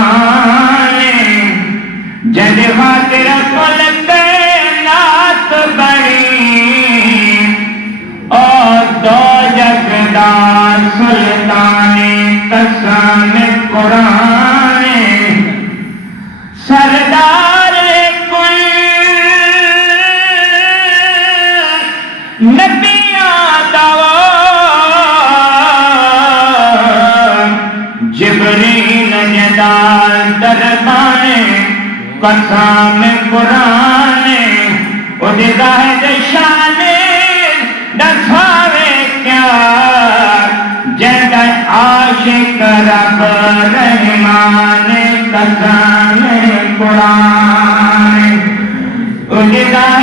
قرآن جد خاطر کل کائنات بڑی اور دو جگدا سلطان قسم قرآن سردار کل نبیاں دعوی جبریل جدال دربان قسم قرآن ادھائد شان دساوے کیا جد عاشق رب رحمان قسم قرآن ادھائد